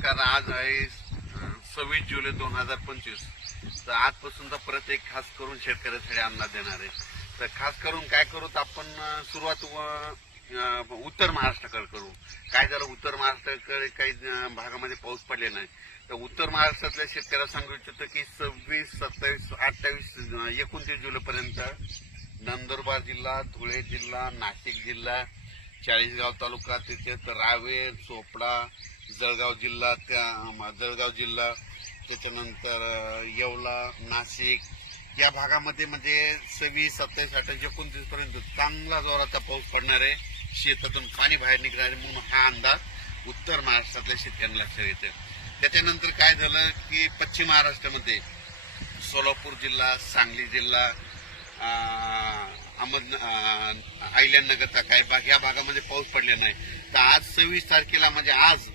नमस्कार. आज आहे 26 जुलै 2025. तर आजपासूनचा परत एक खास करून शेतकऱ्यासाठी अंदाज देणार आहे. तर खास करून काय करू तर आपण सुरुवात उत्तर महाराष्ट्राकडे करू. काय झालं, उत्तर महाराष्ट्राकडे काही भागामध्ये पाऊस पडले नाही. तर उत्तर महाराष्ट्रातल्या शेतकऱ्याला सांगू इच्छितो की 26, 27, 28, 29 जुलैपर्यंत नंदुरबार जिल्हा, धुळे जिल्हा, नाशिक जिल्हा, चाळीसगाव तालुका, तिथे रावेर, चोपडा, जळगाव जिल्हा, त्याच्यानंतर येवला, नाशिक या भागामध्ये म्हणजे 26, 27, 28, 29 पर्यंत चांगला जोराचा पाऊस पडणार आहे. शेतातून पाणी बाहेर निघणार आहे म्हणून हा अंदाज उत्तर महाराष्ट्रातल्या शेतकऱ्यांना लक्षात येतो. त्याच्यानंतर काय झालं की पश्चिम महाराष्ट्रामध्ये सोलापूर जिल्हा, सांगली जिल्हा, अहिल्यानगरचा काही भाग या भागामध्ये पाऊस पडले नाही. तर आज 26 तारखेला म्हणजे आज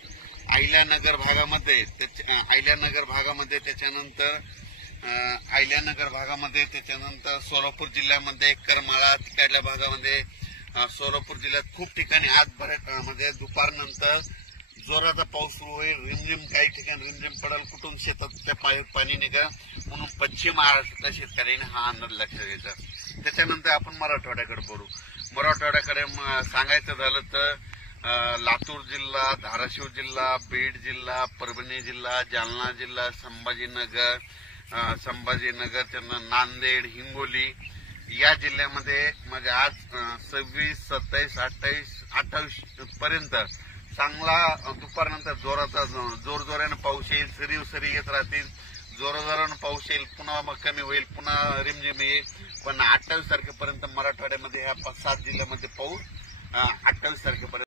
अहिल्यानगर भागामध्ये त्याच्यानंतर सोलापूर जिल्ह्यामध्ये करमाळा तिकडल्या भागामध्ये सोलापूर जिल्ह्यात खूप ठिकाणी आज बऱ्याच म्हणजे दुपारनंतर जोराचा पाऊस सुरू होईल. रिमझिम काही ठिकाणी रिमझिम पडेल, कुठून शेतात पाणी निघेल म्हणून पश्चिम महाराष्ट्रातल्या शेतकऱ्यांनी हा अंदाज लक्षात घ्यायचा. त्याच्यानंतर आपण मराठवाड्याकडे बोलू. मराठवाड्याकडे सांगायचं झालं तर लातूर जिल्हा, धाराशिव जिल्हा, बीड जिल्हा, परभणी जिल्हा, जालना जिल्हा, संभाजीनगर, नांदेड, हिंगोली या जिल्ह्यामध्ये म्हणजे आज 26, 27, 28 पर्यंत चांगला दुपारनंतर जोरजोराने पाऊस येईल. सरी येत राहतील, जोरजोराने पाऊस येईल, पुन्हा मग कमी होईल, पुन्हा रिमझिम येईल. पण 28 तारखेपर्यंत मराठवाड्यामध्ये ह्या 7 जिल्ह्यामध्ये पाऊस 28 तारखेपर्यंत